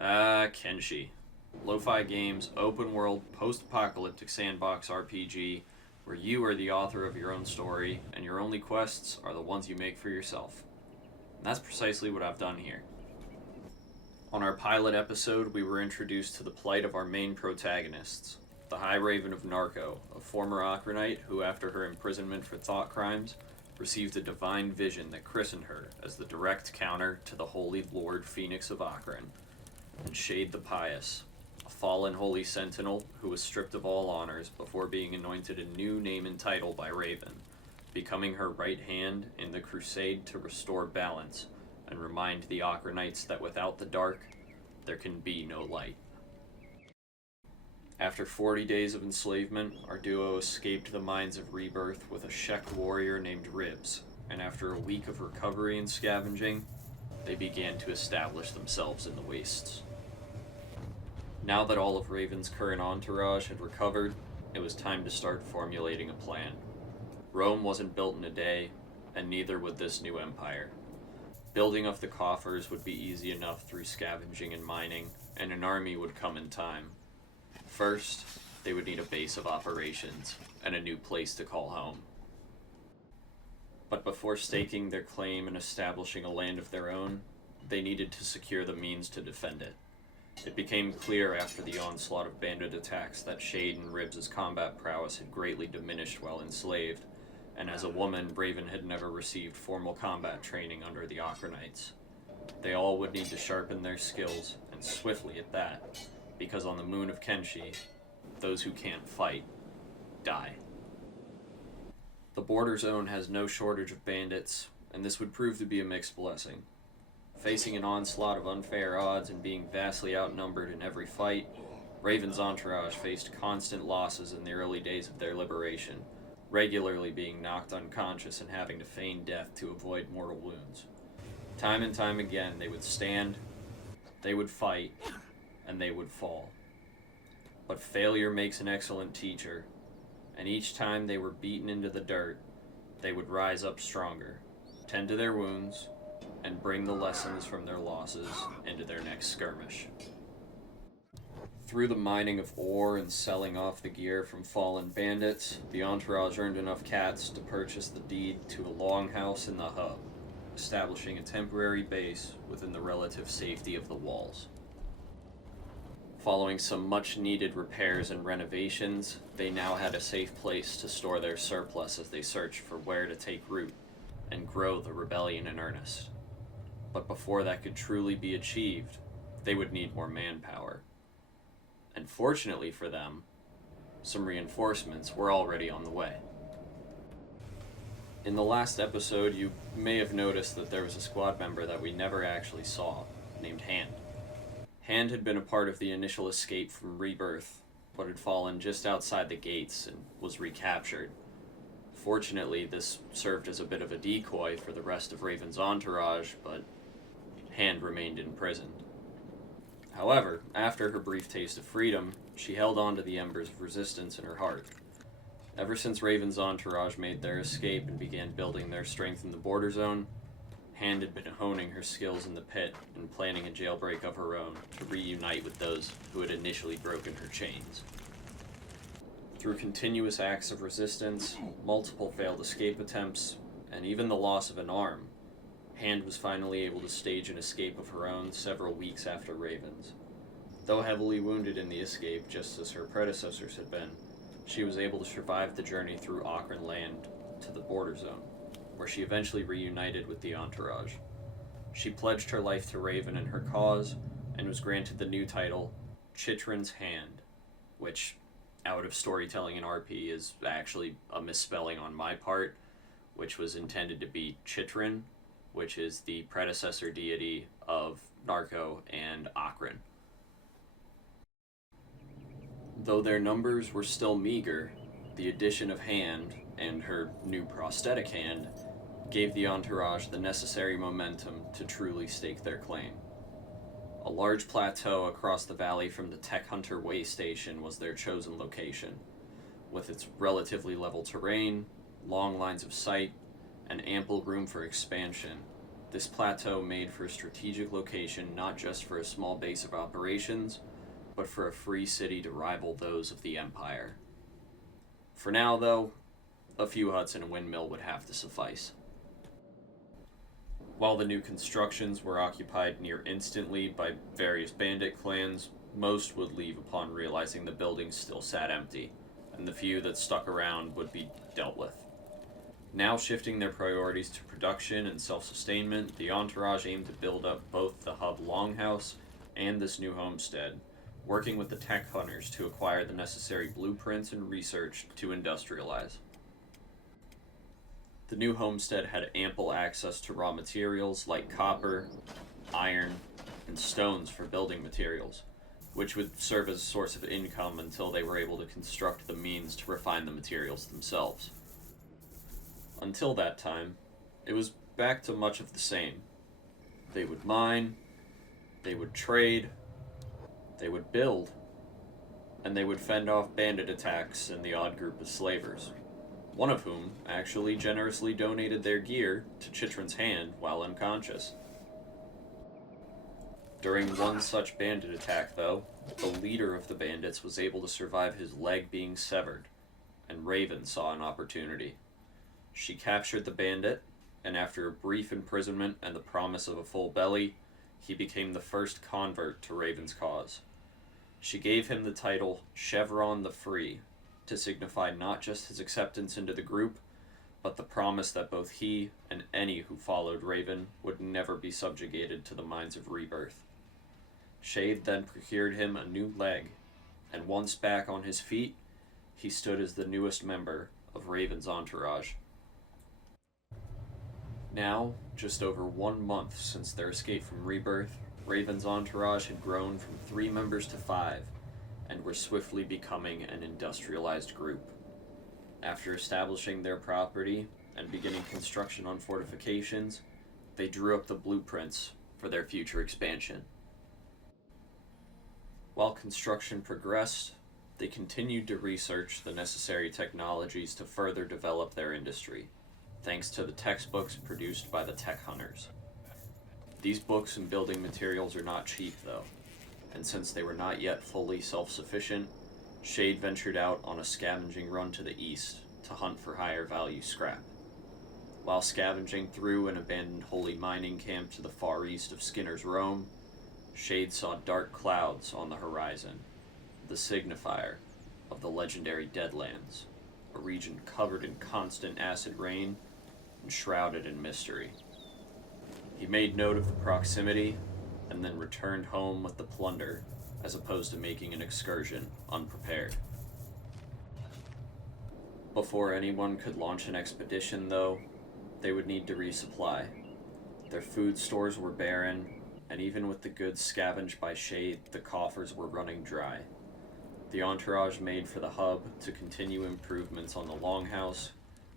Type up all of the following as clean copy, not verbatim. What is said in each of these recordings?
Kenshi. Lo-fi games, open world, post-apocalyptic sandbox RPG, where you are the author of your own story, and your only quests are the ones you make for yourself. And that's precisely what I've done here. On our pilot episode, we were introduced to the plight of our main protagonists, the High Raven of Narko, a former Akronite who, after her imprisonment for thought crimes, received a divine vision that christened her as the direct counter to the Holy Lord Phoenix of Akron, and Shade the Pious, a fallen holy sentinel who was stripped of all honors before being anointed a new name and title by Raven, becoming her right hand in the crusade to restore balance and remind the Akronites that without the dark, there can be no light. After 40 days of enslavement, our duo escaped the mines of rebirth with a Shek warrior named Ribs, and after a week of recovery and scavenging, they began to establish themselves in the wastes. Now that all of Raven's current entourage had recovered, it was time to start formulating a plan. Rome wasn't built in a day, and neither would this new empire. Building up the coffers would be easy enough through scavenging and mining, and an army would come in time. First, they would need a base of operations and a new place to call home. But before staking their claim and establishing a land of their own, they needed to secure the means to defend it. It became clear after the onslaught of bandit attacks that Shade and Ribs' combat prowess had greatly diminished while enslaved, and as a woman, Raven had never received formal combat training under the Akronites. They all would need to sharpen their skills, and swiftly at that, because on the moon of Kenshi, those who can't fight, die. The border zone has no shortage of bandits, and this would prove to be a mixed blessing. Facing an onslaught of unfair odds and being vastly outnumbered in every fight, Raven's entourage faced constant losses in the early days of their liberation, regularly being knocked unconscious and having to feign death to avoid mortal wounds. Time and time again, they would stand, they would fight, and they would fall. But failure makes an excellent teacher, and each time they were beaten into the dirt, they would rise up stronger, tend to their wounds, and bring the lessons from their losses into their next skirmish. Through the mining of ore and selling off the gear from fallen bandits, the entourage earned enough cats to purchase the deed to a longhouse in the hub, establishing a temporary base within the relative safety of the walls. Following some much-needed repairs and renovations, they now had a safe place to store their surplus as they searched for where to take root and grow the rebellion in earnest. But before that could truly be achieved, they would need more manpower. And fortunately for them, some reinforcements were already on the way. In the last episode, you may have noticed that there was a squad member that we never actually saw, named Hand. Hand had been a part of the initial escape from Rebirth, but had fallen just outside the gates and was recaptured. Fortunately, this served as a bit of a decoy for the rest of Raven's entourage, but Hand remained imprisoned. However, after her brief taste of freedom, she held on to the embers of resistance in her heart. Ever since Raven's entourage made their escape and began building their strength in the border zone, Hand had been honing her skills in the pit and planning a jailbreak of her own to reunite with those who had initially broken her chains. Through continuous acts of resistance, multiple failed escape attempts, and even the loss of an arm, Hand was finally able to stage an escape of her own several weeks after Raven's. Though heavily wounded in the escape, just as her predecessors had been, she was able to survive the journey through Akron land to the border zone, where she eventually reunited with the entourage. She pledged her life to Raven and her cause, and was granted the new title, Chitrin's Hand, which, out of storytelling in RP, is actually a misspelling on my part, which was intended to be Chitrin, which is the predecessor deity of Narko and Akron. Though their numbers were still meager, the addition of Hand, and her new prosthetic hand, gave the entourage the necessary momentum to truly stake their claim. A large plateau across the valley from the Tech Hunter way station was their chosen location, with its relatively level terrain, long lines of sight, and ample room for expansion. This plateau made for a strategic location not just for a small base of operations, but for a free city to rival those of the Empire. For now, though, a few huts and a windmill would have to suffice. While the new constructions were occupied near instantly by various bandit clans, most would leave upon realizing the buildings still sat empty, and the few that stuck around would be dealt with. Now shifting their priorities to production and self-sustainment, the entourage aimed to build up both the hub longhouse and this new homestead, working with the tech hunters to acquire the necessary blueprints and research to industrialize. The new homestead had ample access to raw materials like copper, iron, and stones for building materials, which would serve as a source of income until they were able to construct the means to refine the materials themselves. Until that time, it was back to much of the same. They would mine, they would trade, they would build, and they would fend off bandit attacks and the odd group of slavers, one of whom actually generously donated their gear to Chitrin's hand while unconscious. During one such bandit attack, though, the leader of the bandits was able to survive his leg being severed, and Raven saw an opportunity. She captured the bandit, and after a brief imprisonment and the promise of a full belly, he became the first convert to Raven's cause. She gave him the title Chevron the Free, to signify not just his acceptance into the group, but the promise that both he and any who followed Raven would never be subjugated to the mines of rebirth. Shade then procured him a new leg, and once back on his feet, he stood as the newest member of Raven's entourage. Now, just over 1 month since their escape from Rebirth, Raven's entourage had grown from 3 members to 5, and were swiftly becoming an industrialized group. After establishing their property and beginning construction on fortifications, they drew up the blueprints for their future expansion. While construction progressed, they continued to research the necessary technologies to further develop their industry, thanks to the textbooks produced by the tech hunters. These books and building materials are not cheap, though, and since they were not yet fully self-sufficient, Shade ventured out on a scavenging run to the east to hunt for higher value scrap. While scavenging through an abandoned holy mining camp to the far east of Skinner's Rome, Shade saw dark clouds on the horizon, the signifier of the legendary Deadlands, a region covered in constant acid rain and shrouded in mystery. He made note of the proximity and then returned home with the plunder, as opposed to making an excursion unprepared. Before anyone could launch an expedition, though, they would need to resupply. Their food stores were barren, and even with the goods scavenged by Shade, the coffers were running dry. The entourage made for the hub to continue improvements on the longhouse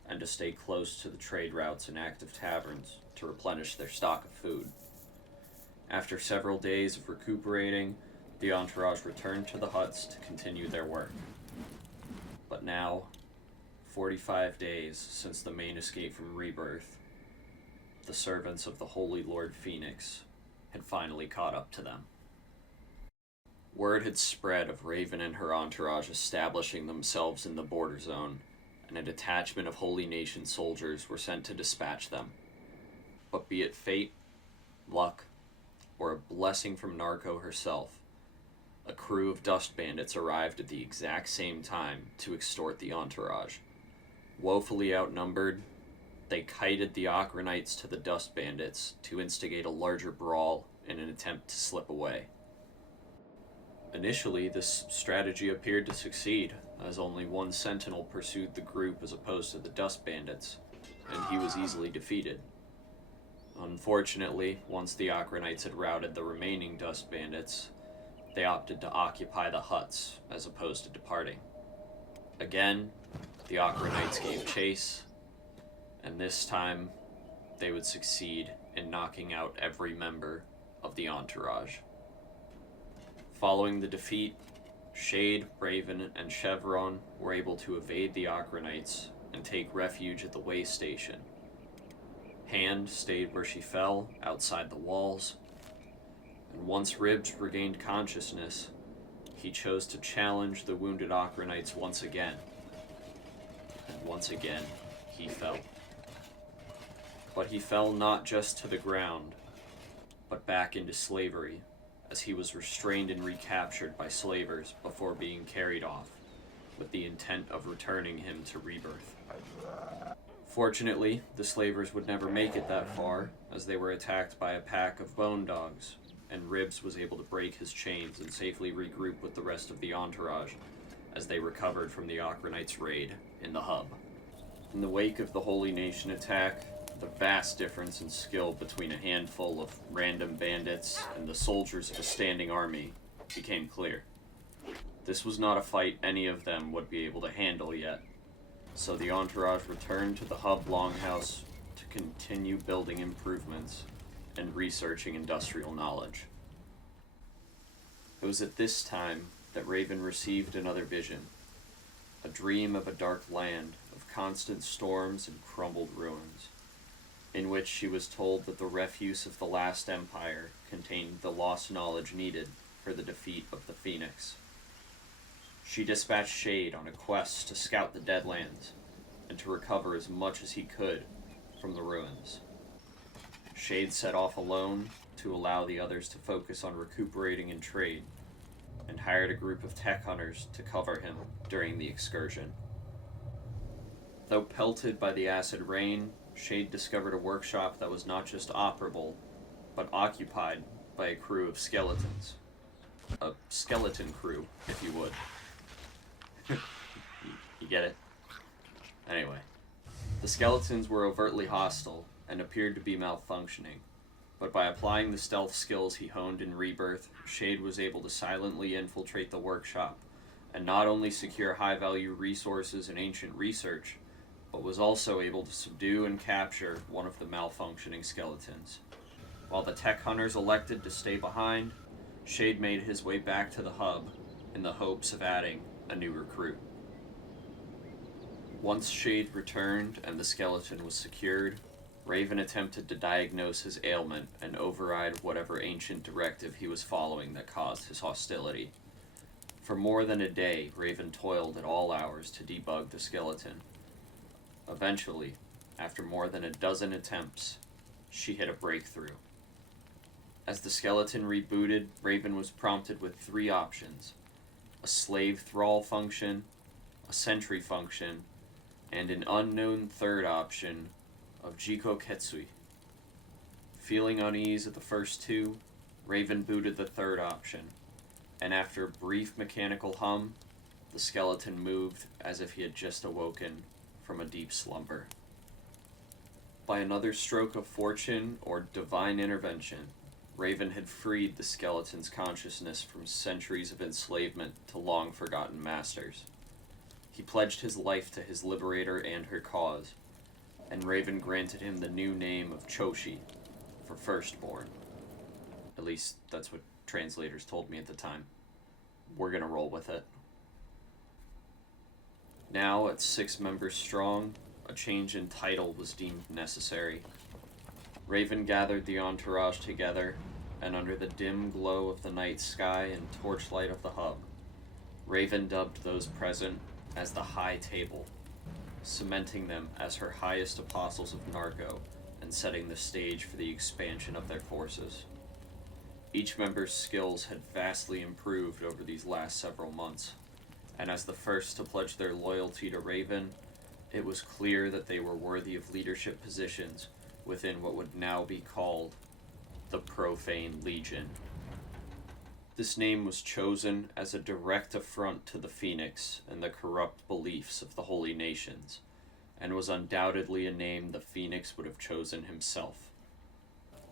and to stay close to the trade routes and active taverns to replenish their stock of food. After several days of recuperating, the entourage returned to the huts to continue their work. But now, 45 days since the main escape from Rebirth, the servants of the Holy Lord Phoenix had finally caught up to them. Word had spread of Raven and her entourage establishing themselves in the border zone, and a detachment of Holy Nation soldiers were sent to dispatch them. But be it fate, luck, or a blessing from Narko herself, a crew of dust bandits arrived at the exact same time to extort the entourage. Woefully outnumbered, they kited the Ochranites to the dust bandits to instigate a larger brawl in an attempt to slip away. Initially, this strategy appeared to succeed, as only one sentinel pursued the group as opposed to the dust bandits, and he was easily defeated. Unfortunately, once the Ochranites had routed the remaining dust bandits, they opted to occupy the huts as opposed to departing. Again, the Ochranites gave chase, and this time they would succeed in knocking out every member of the entourage. Following the defeat, Shade, Raven, and Chevron were able to evade the Ochranites and take refuge at the way station. Hand stayed where she fell, outside the walls, and once Ribs regained consciousness, he chose to challenge the wounded Ochranites once again. And once again, he fell. But he fell not just to the ground, but back into slavery, as he was restrained and recaptured by slavers before being carried off, with the intent of returning him to rebirth. Fortunately, the slavers would never make it that far, as they were attacked by a pack of bone dogs, and Ribs was able to break his chains and safely regroup with the rest of the entourage as they recovered from the Ochranites' raid in the hub. In the wake of the Holy Nation attack, the vast difference in skill between a handful of random bandits and the soldiers of a standing army became clear. This was not a fight any of them would be able to handle yet, so the entourage returned to the hub longhouse to continue building improvements and researching industrial knowledge. It was at this time that Raven received another vision, a dream of a dark land of constant storms and crumbled ruins, in which she was told that the refuse of the last empire contained the lost knowledge needed for the defeat of the Phoenix. She dispatched Shade on a quest to scout the Deadlands and to recover as much as he could from the ruins. Shade set off alone to allow the others to focus on recuperating and trade, and hired a group of tech hunters to cover him during the excursion. Though pelted by the acid rain, Shade discovered a workshop that was not just operable, but occupied by a crew of skeletons. A skeleton crew, if you would. You get it? Anyway, the skeletons were overtly hostile and appeared to be malfunctioning, but by applying the stealth skills he honed in Rebirth, Shade was able to silently infiltrate the workshop and not only secure high-value resources and ancient research, but was also able to subdue and capture one of the malfunctioning skeletons. While the tech hunters elected to stay behind, Shade made his way back to the hub in the hopes of adding a new recruit. Once Shade returned and the skeleton was secured, Raven attempted to diagnose his ailment and override whatever ancient directive he was following that caused his hostility. For more than a day, Raven toiled at all hours to debug the skeleton. Eventually, after more than a dozen attempts, she hit a breakthrough. As the skeleton rebooted, Raven was prompted with three options: a slave thrall function, a sentry function, and an unknown third option of Jiko Ketsui. Feeling unease at the first two, Raven booted the third option, and after a brief mechanical hum, the skeleton moved as if he had just awoken from a deep slumber. By another stroke of fortune or divine intervention, Raven had freed the skeleton's consciousness from centuries of enslavement to long-forgotten masters. He pledged his life to his liberator and her cause, and Raven granted him the new name of Choshi, for firstborn. At least, that's what translators told me at the time. We're gonna roll with it. Now, at 6 members strong, a change in title was deemed necessary. Raven gathered the entourage together, and under the dim glow of the night sky and torchlight of the hub, Raven dubbed those present as the High Table, cementing them as her highest apostles of Narko and setting the stage for the expansion of their forces. Each member's skills had vastly improved over these last several months, and as the first to pledge their loyalty to Raven, it was clear that they were worthy of leadership positions within what would now be called the Profane Legion. This name was chosen as a direct affront to the Phoenix and the corrupt beliefs of the Holy Nations, and was undoubtedly a name the Phoenix would have chosen himself.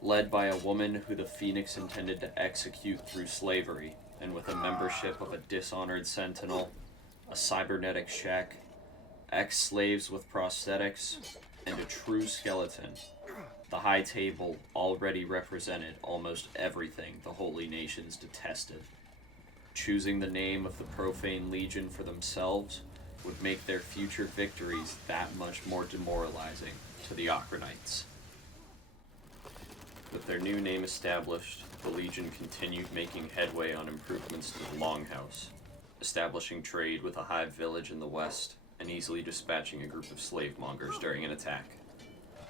Led by a woman who the Phoenix intended to execute through slavery, and with a membership of a dishonored sentinel, a cybernetic shack, ex-slaves with prosthetics, and a true skeleton, the High Table already represented almost everything the Holy Nations detested. Choosing the name of the Profane Legion for themselves would make their future victories that much more demoralizing to the Ochranites. With their new name established, the Legion continued making headway on improvements to the Longhouse, establishing trade with a hive village in the west, and easily dispatching a group of slave mongers during an attack.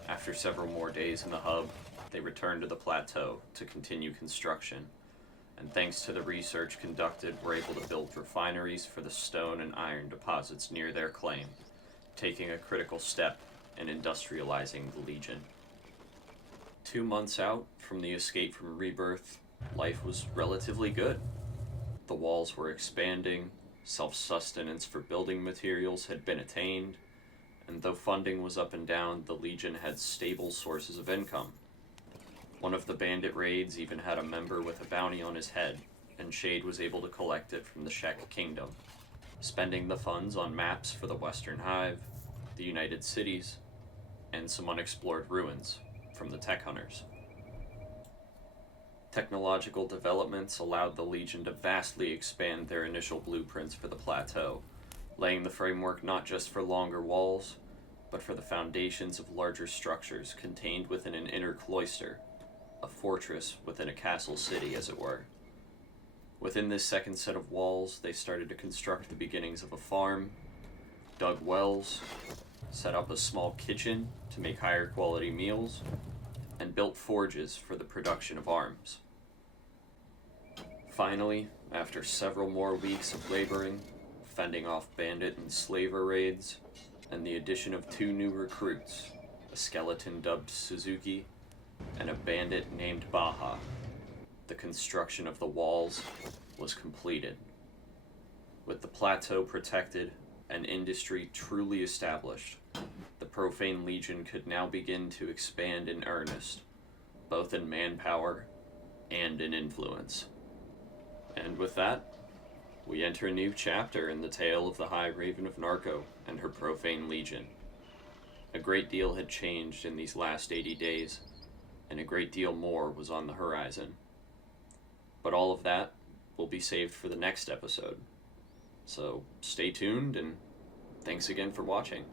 After several more days in the hub, they returned to the plateau to continue construction, and thanks to the research conducted, were able to build refineries for the stone and iron deposits near their claim, taking a critical step in industrializing the Legion. 2 months out from the escape from Rebirth, life was relatively good. The walls were expanding, self-sustenance for building materials had been attained, and though funding was up and down, the Legion had stable sources of income. One of the bandit raids even had a member with a bounty on his head, and Shade was able to collect it from the Shek Kingdom, spending the funds on maps for the Western Hive, the United Cities, and some unexplored ruins from the Tech Hunters. Technological developments allowed the Legion to vastly expand their initial blueprints for the plateau, laying the framework not just for longer walls, but for the foundations of larger structures contained within an inner cloister, a fortress within a castle city, as it were. Within this second set of walls, they started to construct the beginnings of a farm, dug wells, set up a small kitchen to make higher quality meals, and built forges for the production of arms. Finally, after several more weeks of laboring, fending off bandit and slaver raids, and the addition of 2 new recruits, a skeleton dubbed Suzuki and a bandit named Baha, the construction of the walls was completed. With the plateau protected and industry truly established, the Profane Legion could now begin to expand in earnest, both in manpower and in influence. And with that, we enter a new chapter in the tale of the High Raven of Narko and her Profane Legion. A great deal had changed in these last 80 days, and a great deal more was on the horizon. But all of that will be saved for the next episode. So stay tuned, and thanks again for watching.